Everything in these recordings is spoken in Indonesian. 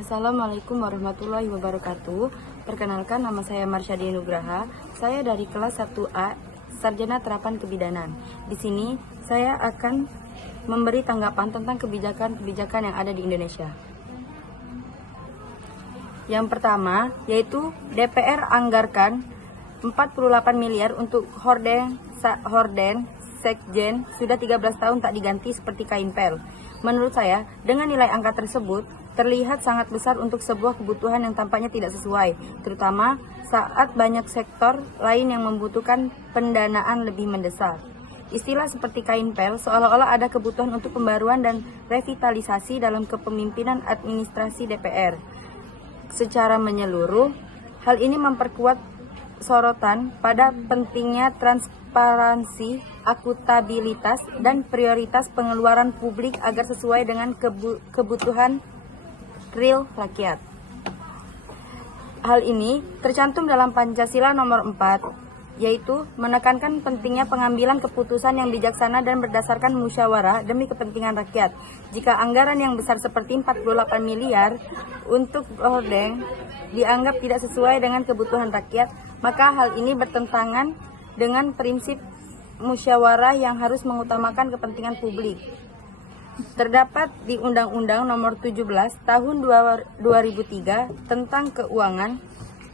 Assalamualaikum warahmatullahi wabarakatuh. Perkenalkan, nama saya Marsyadi Nugraha. Saya dari kelas 1A, Sarjana Terapan Kebidanan. Di sini saya akan memberi tanggapan tentang kebijakan-kebijakan yang ada di Indonesia. Yang pertama, yaitu DPR anggarkan 48 miliar untuk horden, sekjen, sudah 13 tahun tak diganti seperti kain pel. Menurut saya, dengan nilai angka tersebut, terlihat sangat besar untuk sebuah kebutuhan yang tampaknya tidak sesuai, terutama saat banyak sektor lain yang membutuhkan pendanaan lebih mendesak. Istilah seperti kain pel seolah-olah ada kebutuhan untuk pembaruan dan revitalisasi dalam kepemimpinan administrasi DPR. Secara menyeluruh, hal ini memperkuat sorotan pada pentingnya transparansi, akuntabilitas, dan prioritas pengeluaran publik agar sesuai dengan kebutuhan real rakyat. Hal ini tercantum dalam Pancasila nomor 4, yaitu menekankan pentingnya pengambilan keputusan yang bijaksana dan berdasarkan musyawarah demi kepentingan rakyat. Jika anggaran yang besar seperti 48 miliar untuk hordeng dianggap tidak sesuai dengan kebutuhan rakyat, maka hal ini bertentangan dengan prinsip musyawarah yang harus mengutamakan kepentingan publik. Terdapat di Undang-Undang Nomor 17 Tahun 2003 tentang Keuangan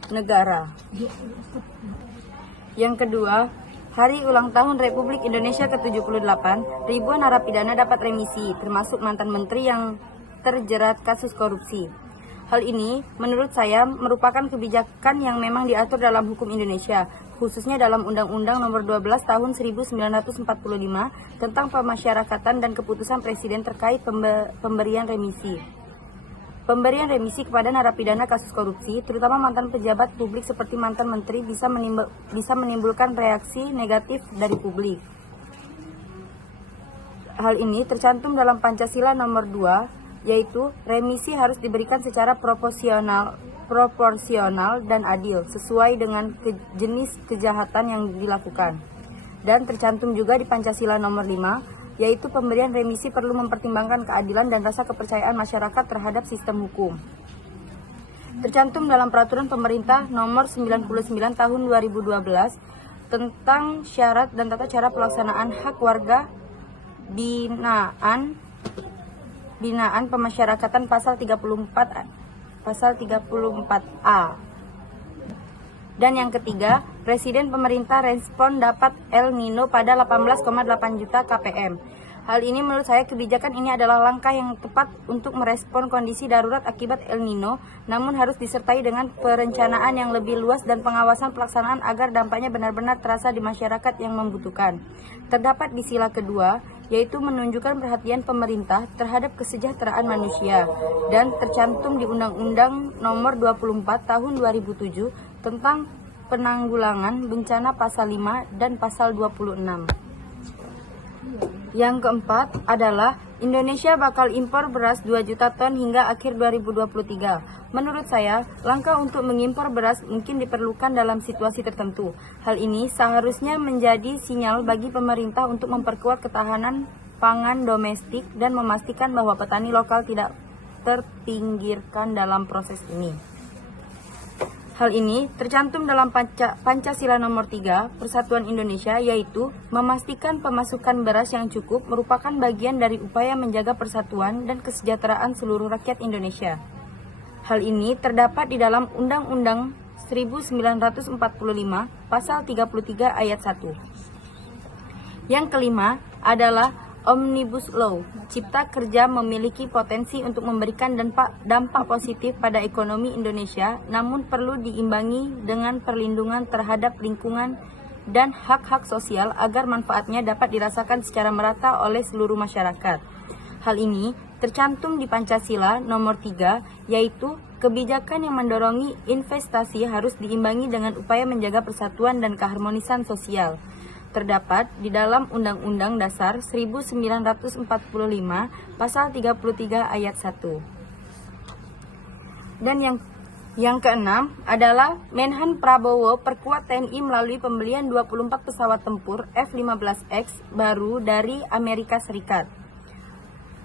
Negara. Yang kedua, Hari Ulang Tahun Republik Indonesia ke-78, ribuan narapidana dapat remisi, termasuk mantan menteri yang terjerat kasus korupsi. Hal ini, menurut saya, merupakan kebijakan yang memang diatur dalam hukum Indonesia, khususnya dalam Undang-Undang Nomor 12 Tahun 1945 tentang Pemasyarakatan dan Keputusan Presiden terkait pemberian remisi. Pemberian remisi kepada narapidana kasus korupsi, terutama mantan pejabat publik seperti mantan menteri, bisa menimbulkan reaksi negatif dari publik. Hal ini tercantum dalam Pancasila nomor 2, yaitu remisi harus diberikan secara proporsional dan adil, sesuai dengan jenis kejahatan yang dilakukan. Dan tercantum juga di Pancasila nomor 5, yaitu pemberian remisi perlu mempertimbangkan keadilan dan rasa kepercayaan masyarakat terhadap sistem hukum. Tercantum dalam Peraturan Pemerintah Nomor 99 Tahun 2012 tentang syarat dan tata cara pelaksanaan hak warga binaan pemasyarakatan pasal 34A. Dan yang ketiga, Presiden Pemerintah respon dapat El Nino pada 18,8 juta kpm. Hal ini menurut saya kebijakan ini adalah langkah yang tepat untuk merespon kondisi darurat akibat El Nino, namun harus disertai dengan perencanaan yang lebih luas dan pengawasan pelaksanaan agar dampaknya benar-benar terasa di masyarakat yang membutuhkan. Terdapat di sila kedua, yaitu menunjukkan perhatian pemerintah terhadap kesejahteraan manusia, dan tercantum di Undang-Undang Nomor 24 Tahun 2007 tentang penanggulangan bencana pasal 5 dan pasal 26. Yang keempat adalah Indonesia bakal impor beras 2 juta ton hingga akhir 2023. Menurut saya, langkah untuk mengimpor beras mungkin diperlukan dalam situasi tertentu. Hal ini seharusnya menjadi sinyal bagi pemerintah untuk memperkuat ketahanan pangan domestik dan memastikan bahwa petani lokal tidak terpinggirkan dalam proses ini. Hal ini tercantum dalam Pancasila nomor 3 Persatuan Indonesia, yaitu memastikan pemasukan beras yang cukup merupakan bagian dari upaya menjaga persatuan dan kesejahteraan seluruh rakyat Indonesia. Hal ini terdapat di dalam Undang-Undang 1945 Pasal 33 Ayat 1. Yang kelima adalah Omnibus Law. Cipta Kerja memiliki potensi untuk memberikan dampak positif pada ekonomi Indonesia, namun perlu diimbangi dengan perlindungan terhadap lingkungan dan hak-hak sosial agar manfaatnya dapat dirasakan secara merata oleh seluruh masyarakat. Hal ini tercantum di Pancasila nomor 3, yaitu kebijakan yang mendorong investasi harus diimbangi dengan upaya menjaga persatuan dan keharmonisan sosial. Terdapat di dalam Undang-Undang Dasar 1945 Pasal 33 Ayat 1. Dan yang keenam adalah Menhan Prabowo perkuat TNI melalui pembelian 24 pesawat tempur F-15X baru dari Amerika Serikat.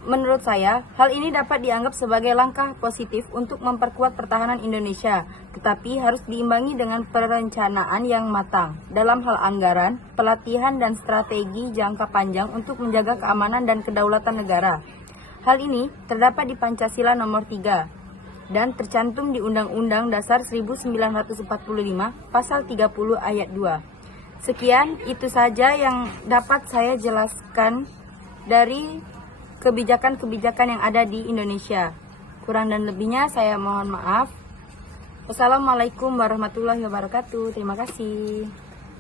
Menurut saya, hal ini dapat dianggap sebagai langkah positif untuk memperkuat pertahanan Indonesia, tetapi harus diimbangi dengan perencanaan yang matang dalam hal anggaran, pelatihan, dan strategi jangka panjang untuk menjaga keamanan dan kedaulatan negara. Hal ini terdapat di Pancasila nomor 3 dan tercantum di Undang-Undang Dasar 1945 Pasal 30 Ayat 2. Sekian, itu saja yang dapat saya jelaskan dari kebijakan-kebijakan yang ada di Indonesia. Kurang dan lebihnya saya mohon maaf. Wassalamualaikum warahmatullahi wabarakatuh. Terima kasih.